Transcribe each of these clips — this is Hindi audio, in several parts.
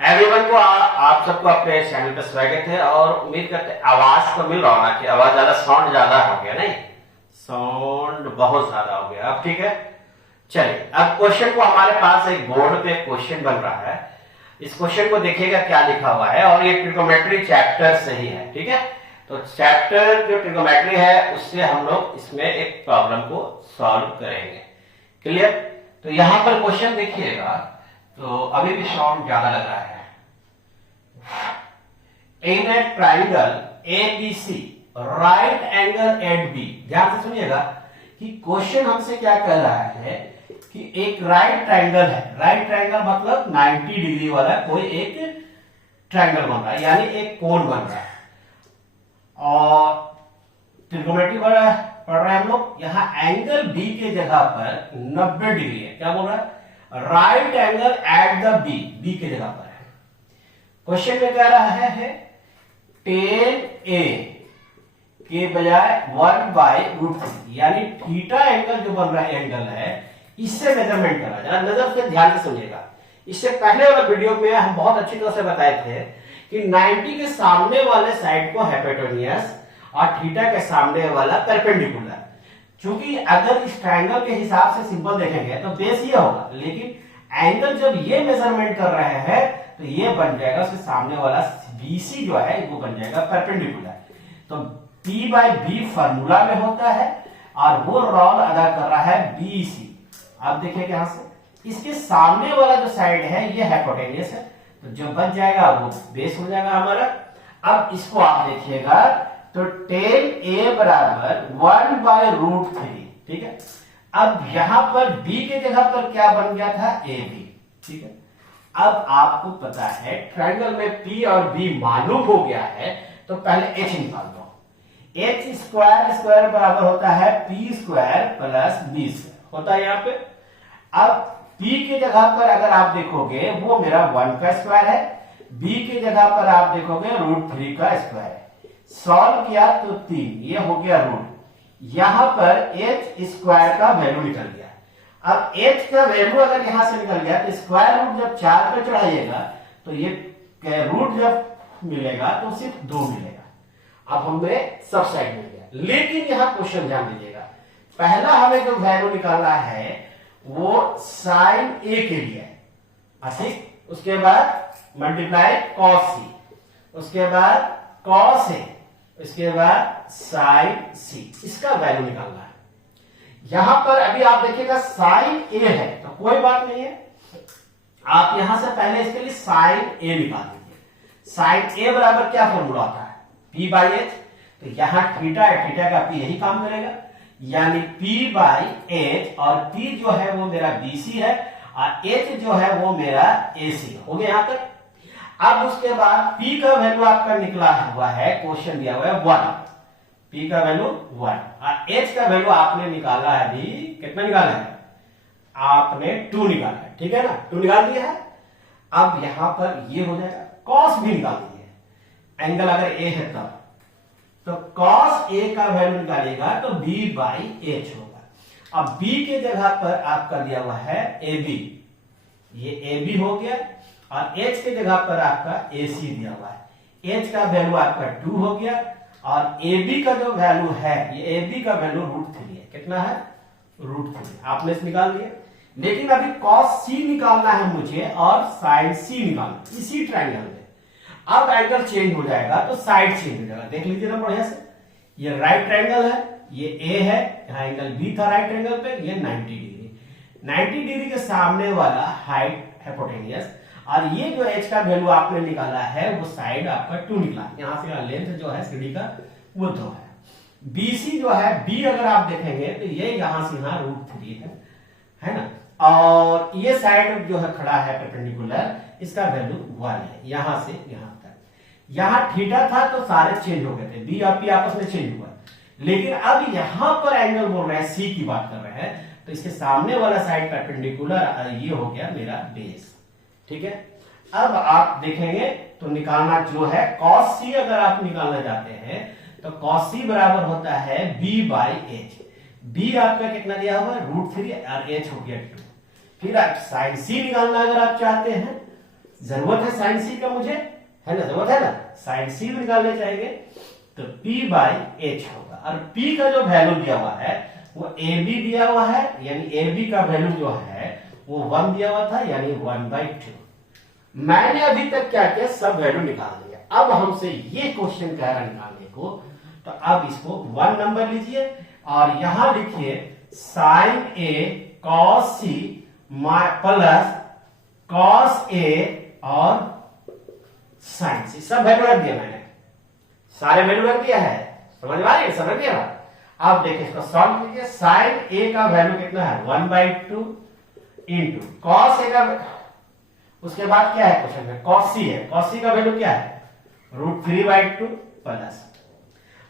एवरीवन को आप सबको अपने चैनल पे स्वागत है और उम्मीद करते हैं आवाज तो मिल रहा होगा कि आवाज साउंड ज्यादा हो गया नहीं, साउंड बहुत ज्यादा हो गया। अब ठीक है, चलिए अब क्वेश्चन को हमारे पास एक बोर्ड पे क्वेश्चन बन रहा है। इस क्वेश्चन को देखिएगा क्या लिखा हुआ है और ये ट्रिगोमेट्री चैप्टर से ही है। ठीक है, तो चैप्टर जो ट्रिगोमेट्री है उससे हम लोग इसमें एक प्रॉब्लम को सॉल्व करेंगे। क्लियर? तो यहां पर क्वेश्चन देखिएगा, तो अभी भी साउंड ज्यादा लग रहा है। In a triangle ABC right angle at B, ध्यान से सुनिएगा कि क्वेश्चन हमसे क्या कह रहा है कि एक राइट ट्राइंगल है। राइट ट्राइंगल मतलब 90 डिग्री वाला कोई एक ट्राइंगल बन रहा है, यानी एक कोण बन रहा है। और ट्रिगोमेट्री पढ़ रहे हैं हम लोग। यहां एंगल बी के जगह पर 90 डिग्री है। क्या बोल रहा है? Right angle at the B, B के जगह पर है। क्वेश्चन में क्या रहा है tan A के बजाय 1/√3, यानी थीटा एंगल जो बन रहा है एंगल है, इससे मेजरमेंट करा जाए। नजर से ध्यान से सुनिएगा। इससे पहले वाला वीडियो में हम बहुत अच्छी तरह से बताए थे कि 90 के सामने वाले साइड को हाइपोटेन्यूस और थीटा के सामने वाला परपेंडिकुलर। क्योंकि अगर इस ट्रायंगल के हिसाब से सिंपल देखेंगे तो बेस ये होगा, लेकिन एंगल जब ये मेजरमेंट कर रहे हैं तो ये बन जाएगा उसके सामने वाला BC जो है वो बन जाएगा परपेंडिकुलर। तो P/B फॉर्मूला में होता है और वो रोल अदा कर रहा है BC। आप देखिए यहां से इसके सामने वाला जो साइड है ये हाइपोटेन्यूस है, तो जो बच जाएगा वो बेस हो जाएगा हमारा। अब इसको आप देखिएगा तो tan A बराबर 1/√3। ठीक है, अब यहां पर B के जगह पर क्या बन गया था? AB। ठीक है, अब आपको पता है ट्रायंगल में P और B मालूम हो गया है, तो पहले H निकाल दो। H स्क्वायर बराबर होता है P square plus B square होता है यहाँ पे। अब P के जगह पर अगर आप देखोगे वो मेरा 1 का स्क्वायर है, B के जगह पर आप देखोगे √3 का स्क्वायर है। सॉल्व किया तो 3, ये हो गया रूट। यहां पर H स्क्वायर का वैल्यू निकल गया। अब H का वैल्यू अगर यहां से निकल गया तो स्क्वायर रूट जब 4 पे चढ़ाइएगा तो ये रूट जब मिलेगा तो सिर्फ 2 मिलेगा। अब हमें सब साइड मिल गया, लेकिन यहां क्वेश्चन ध्यान दीजिएगा। पहला हमें जो वैल्यू निकालना है वो sin A के लिए है, ठीक। उसके बाद मल्टीप्लाई cos C, उसके बाद cos A, इसके बाद sin C, इसका वैल्यू निकालना है। यहां पर अभी आप देखिएगा sin A है तो कोई बात नहीं है, आप यहां से पहले इसके लिए sin A निकाल दीजिए। sin A बराबर क्या फॉर्मूला होता है? P/H। तो यहां थीटा है, थीटा का P यही काम करेगा, यानी P/H, और P जो है वो मेरा BC है और H जो है वो मेरा AC हो गया यहां तक। अब उसके बाद P का वैल्यू आपका निकला हुआ है, क्वेश्चन दिया हुआ है 1, P का वैल्यू 1 और H का वैल्यू आपने निकाला है। अभी कितना निकाला है? आपने 2 निकाला है, ठीक है ना, 2 निकाल दिया है। अब यहां पर ये हो जाएगा, cos भी निकाल दीजिए, एंगल अगर A है तब, तो cos A का वैल्यू निकालेगा तो B/H होगा। अब B के जगह पर आपका दिया हुआ है AB, ये AB हो गया, और H के जगह पर आपका AC दिया हुआ है। H का वैल्यू आपका 2 हो गया और AB का जो वैल्यू है, ये AB का वैल्यू √3 है। कितना है? √3। आपने इसे निकाल दिया, लेकिन अभी cos C निकालना है मुझे और sin C निकालना है इसी ट्रायंगल में। अब एंगल चेंज हो जाएगा तो साइड चेंज हो जाएगा। देख लीजिए ना बढ़िया से, ये राइट ट्रायंगल है, ये A है, यहाँ एंगल B था राइट ट्रायंगल पे, ये 90 डिग्री। 90 डिग्री के सामने वाला हाइट हाइपोटेन्यूस, और ये जो H का वैल्यू आपने निकाला है वो साइड आपका 2 निकला। यहां से लेंथ जो है सीढ़ी का वो 2 है। BC जो है, B अगर आप देखेंगे तो ये यहां से यहां √3 है ना, और ये साइड जो है खड़ा है परपेंडिकुलर, इसका वैल्यू 1 है यहां से यहां तक। यहां थीटा था तो सारे चेंज हो गए थे, B और P आपस में चेंज हुआ, लेकिन अब यहां पर एंगल बोल रहे हैं, C की बात कर रहे हैं, तो इसके सामने वाला साइड परपेंडिकुलर, ये हो गया मेरा बेस। ठीक है, अब आप देखेंगे तो निकालना जो है cos C, अगर आप निकालना चाहते हैं तो cos C बराबर होता है B/H। B आपका कितना दिया हुआ है? √3 और H हो गया 2। फिर आप sin C निकालना अगर आप चाहते हैं, जरूरत है साइन सी का मुझे, है ना, जरूरत है ना, साइन सी निकालने चाहिए, तो P बाई एच होगा। और P का जो वैल्यू दिया हुआ है वो AB दिया हुआ है, यानी AB का वैल्यू जो है वो 1 दिया हुआ था, यानी 1/2। मैंने अभी तक क्या किया, सब वैल्यू निकाल दिया। अब हमसे ये क्वेश्चन कह रहा है निकालने को, तो अब इसको 1 नंबर लीजिए और यहां लिखिए sine A cos C plus cos A और साइन C, सब वैल्यू रख दिया मैंने, सारे वैल्यू रख दिया है, समझ में आ रही है, समझ दिया। अब देखिए इसको सॉल्व कीजिए। साइन A का वैल्यू कितना है 1/2 इंटू कॉस A का, उसके बाद क्या है क्वेश्चन में cos C है, cos C का वैल्यू क्या है √3/2 प्लस,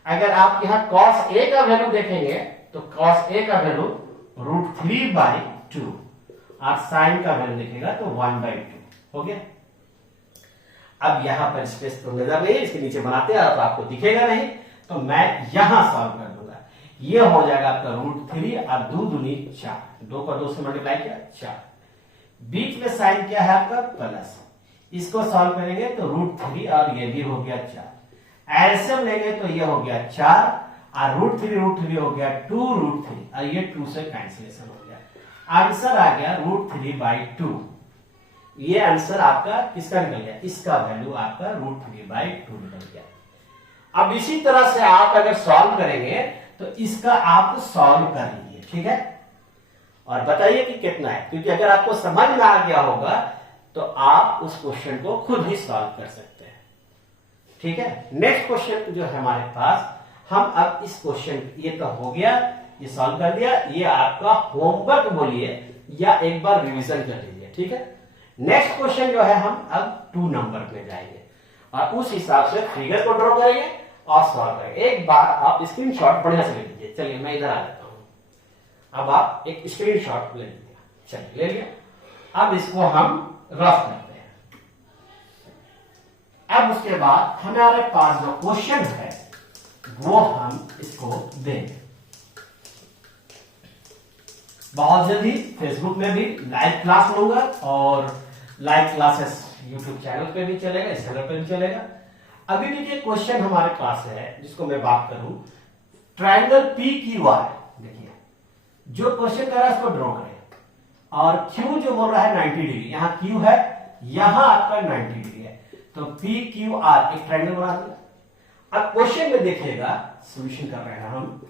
अगर आप यहां cos A का वैल्यू देखेंगे तो cos A का वैल्यू √3/2 और साइन का वैल्यू देखेगा तो 1/2 हो गया। अब यहां पर स्पेस तो नजर नहीं है, इसके नीचे बनाते हैं तो आपको दिखेगा नहीं, तो मैं यहां सॉल्व कर दूंगा। ये हो जाएगा आपका √3 और 2 दूनी 4, 2 का 2 से मल्टीप्लाई किया 4, बीच में साइन क्या है आपका प्लस, इसको सॉल्व करेंगे तो √3 और ये भी हो गया 4, एलसीएम लेंगे तो ये हो गया 4 और √3 हो गया 2√3 और ये 2 से कैंसिलेशन हो गया, आंसर आ गया √3/2। ये आंसर आपका किसका निकल गया, इसका वैल्यू आपका √3/2 निकल गया। अब इसी तरह से आप अगर सॉल्व करेंगे तो इसका आप सॉल्व कर लीजिए, ठीक है, और बताइए कि कितना है, क्योंकि अगर आपको समझ में आ गया होगा तो आप उस क्वेश्चन को खुद ही सॉल्व कर सकते हैं, ठीक है। नेक्स्ट क्वेश्चन जो है हमारे पास, हम अब इस क्वेश्चन, ये तो हो गया, ये सॉल्व कर दिया, ये आपका होमवर्क बोलिए या एक बार रिवीजन कर लीजिए, ठीक है। नेक्स्ट क्वेश्चन जो है हम अब 2 नंबर पे जाएंगे और उस हिसाब से फिगर को ड्रॉ करेंगे और सॉल्व करेंगे। एक बार आप स्क्रीनशॉट बढ़िया से ले लीजिए, चलिए मैं इधर आ जाता हूं। अब आप एक स्क्रीनशॉट ले लीजिए, चलिए ले लिया। अब इसको हम रफ करते हैं। अब उसके बाद हमारे पास जो क्वेश्चन है वो हम इसको देंगे। बहुत जल्दी फेसबुक में भी लाइव क्लास लूंगा और लाइव क्लासेस यूट्यूब चैनल पे भी चलेगा, इस चैनल पे भी चलेगा। अभी देखिए क्वेश्चन हमारे पास है जिसको मैं बात करूं, ट्रायंगल PQR। देखिए जो क्वेश्चन कर रहा है उसको ड्रॉ करें और Q जो बोल रहा है 90 डिग्री, यहां Q है, यहां आपका 90 डिग्री है, तो PQR एक ट्रायंगल बना दिया। अब क्वेश्चन में देखिएगा, सोल्यूशन कर रहे हैं हम,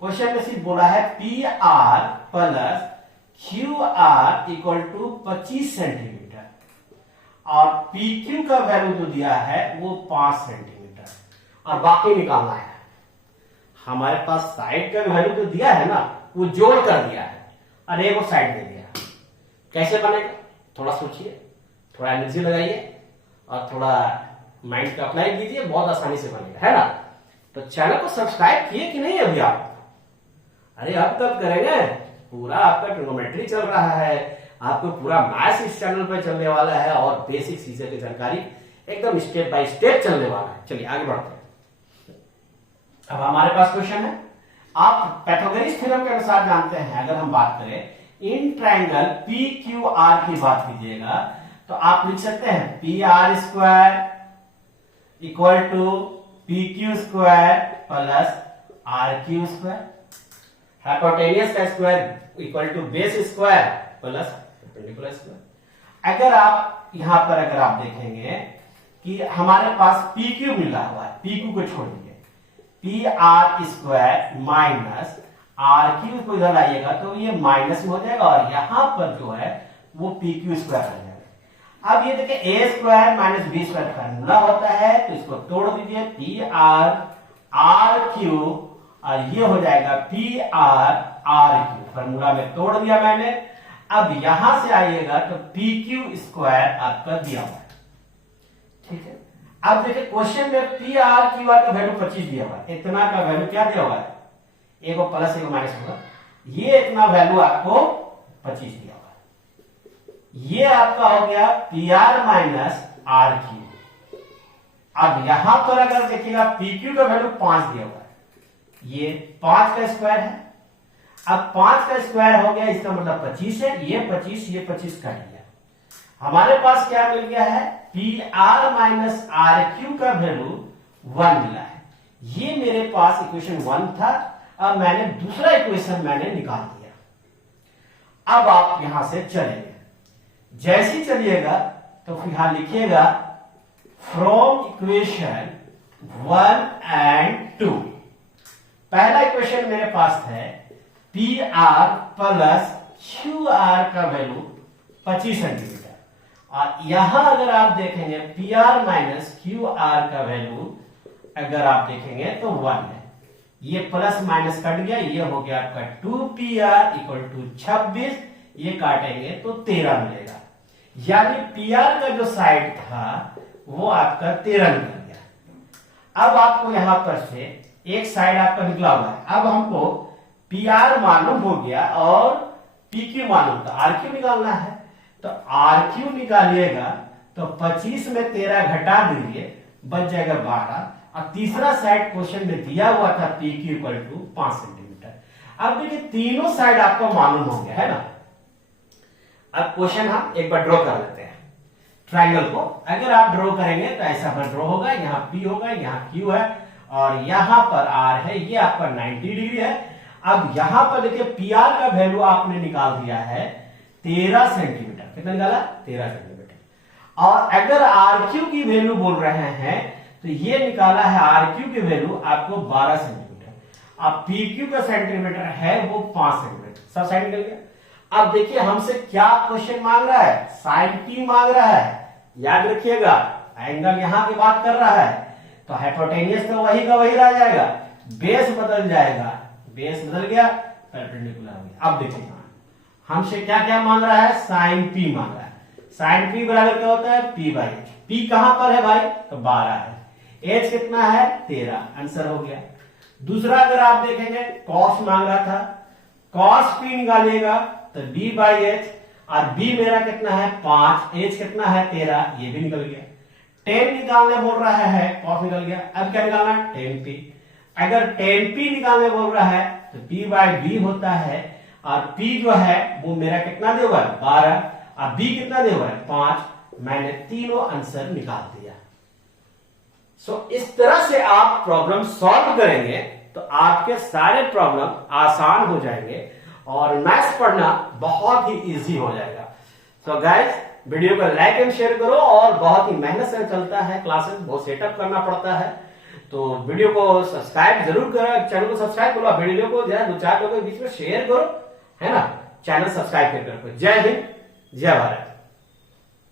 क्वेश्चन में सिर्फ बोला है PR plus QR equal to 25 centimetre और PQ का वैल्यू जो दिया है वो 5 सेंटीमीटर और बाकी निकालना है। हमारे पास साइड का वैल्यू जो दिया है ना वो जोड़ कर दिया है और एक वो साइड दे दिया, कैसे बनेगा थोड़ा सोचिए, थोड़ा एनर्जी लगाइए और थोड़ा माइंड का अप्लाई कीजिए, बहुत आसानी से बनेगा, है ना। तो चैनल को सब्सक्राइब किए कि नहीं अभी आप? अरे अब कब करेंगे, पूरा आपका ट्रिग्नोमेट्री चल रहा है, आपको पूरा मैथ्स इस चैनल पर चलने वाला है और बेसिक चीजें की जानकारी एकदम स्टेप बाय स्टेप चलने वाला है। चलिए आगे बढ़ते हैं। अब हमारे पास क्वेश्चन है, आप पाइथागोरस थ्योरम के अनुसार जानते हैं, अगर हम बात करें इन ट्रायंगल PQR की बात कीजिएगा तो आप लिख सकते हैं PR² equal to PQ² plus RQ², hypotenuse का square equal to base square plus perpendicular square. अगर आप यहां पर अगर आप देखेंगे कि हमारे पास PQ मिला हुआ है, PQ को छोड़ दीजिए, PR² माइनस RQ को इधर लाइएगा तो ये माइनस में हो जाएगा और यहां पर जो है वो PQ² हो जाएगा। अब ये देखिए A² माइनस B² फॉर्मूला होता है, तो इसको तोड़ दीजिए, PR RQ और ये हो जाएगा PR RQ, फॉर्मूला में तोड़ दिया मैंने। अब यहां से आइएगा तो PQ² आपका दिया हुआ है, ठीक है। अब देखिए क्वेश्चन में PRQR का वैल्यू 25 दिया हुआ है, इतना का वैल्यू क्या दिया हुआ है, एक प्लस एक माइनस होगा, ये इतना वैल्यू आपको 25 दिया हुआ है, ये आपका हो गया PR माइनस RQ। अब यहां पर अगर देखिएगा PQ का वैल्यू 5 दिया हुआ है, ये 5 का स्क्वायर है, अब 5 का स्क्वायर हो गया, इसका मतलब 25 है, ये 25 कट गया। हमारे पास क्या मिल गया है, P R minus R Q का वैल्यू 1 मिला है। ये मेरे पास इक्वेशन 1 था। अब मैंने दूसरा इक्वेशन मैंने निकाल दिया। अब आप यहां से चलेंगे, जैसे ही चलिएगा तो फिलहाल लिखिएगा फ्रॉम इक्वेशन 1 एंड 2। पहला इक्वेशन मेरे पास है P are plus Q R का वैल्यू 25 सेंटीमीटर, और यहां अगर आप देखेंगे P R minus Q R का वैल्यू अगर आप देखेंगे तो 1 है। ये प्लस माइनस कट गया, ये हो गया आपका 2pr इक्वल टू 26, ये काटेंगे तो 13 मिलेगा। यानी pr का जो साइड था वो आपका 13 निकल गया। अब आपको यहां पर से एक साइड आपका निकला हुआ है। अब हमको pr मालूम हो गया और pq मालूम था, rq निकालना है। तो rq निकालिएगा तो 25 में 13 घटा दीजिए, बच जाएगा 12। और तीसरा साइड क्वेश्चन में दिया हुआ था P Q equal to 5 centimetre. अब देखिए तीनों साइड आपको मालूम हो गया है ना। अब क्वेश्चन हम एक बार ड्रॉ कर लेते हैं। ट्रायंगल को अगर आप ड्रॉ करेंगे तो ऐसा ड्रॉ होगा, यहाँ पी होगा, यहाँ क्यू है और यहाँ पर आर है, ये आपका 90 डिग्री है। अब यहाँ पर देखिए पी आर का वैल्यू आपने निकाल दिया है 13 सेंटीमीटर। कितना निकाला, 13 सेंटीमीटर। और अगर आर क्यू की वैल्यू बोल रहे हैं तो ये निकाला है आर क्यू की वैल्यू आपको 12 सेंटीमीटर। अब पी क्यू का सेंटीमीटर है वो 5 सेंटीमीटर, सब साइड निकल गया। अब देखिए हमसे क्या क्वेश्चन मांग रहा है, साइन पी मांग रहा है। याद रखिएगा एंगल यहां की बात कर रहा है, तो हाइपोटेनियस तो वही का वही रह जाएगा, बेस बदल जाएगा, बेस बदल गया, परपेंडिकुलर हो गया। अब देखिए हमसे क्या क्या मांग रहा है, साइन पी मांग रहा है। साइन पी बराबर क्या होता है, पी बाई एच। पी कहां पर है भाई, तो 12 है। एच कितना है, 13, आंसर हो गया। दूसरा अगर आप देखेंगे कॉस मांग रहा था, कॉस पी निकालिएगा तो बी बाई एच, और बी मेरा कितना है 5, एच कितना है 13, ये भी निकल गया। टेन निकालने बोल रहा है, कॉस निकल गया। अब क्या निकालना है, टेन पी। अगर टेन पी निकालने बोल रहा है तो पी बाई बी होता है, और पी जो है वो मेरा कितना दे हुआ है 12, और बी कितना दे हुआ है 5। मैंने तीनों आंसर निकाल दिया। इस तरह से आप प्रॉब्लम सॉल्व करेंगे तो आपके सारे प्रॉब्लम आसान हो जाएंगे और मैथ्स पढ़ना बहुत ही इजी हो जाएगा। सो गाइस, वीडियो को लाइक एंड शेयर करो, और बहुत ही मेहनत से चलता है क्लासेस, बहुत सेटअप करना पड़ता है। तो वीडियो को सब्सक्राइब जरूर करो, चैनल को सब्सक्राइब करो, वीडियो को जरा 2-4 लोगों के बीच में शेयर करो, है ना। चैनल सब्सक्राइब कर करो। जय हिंद, जय भारत।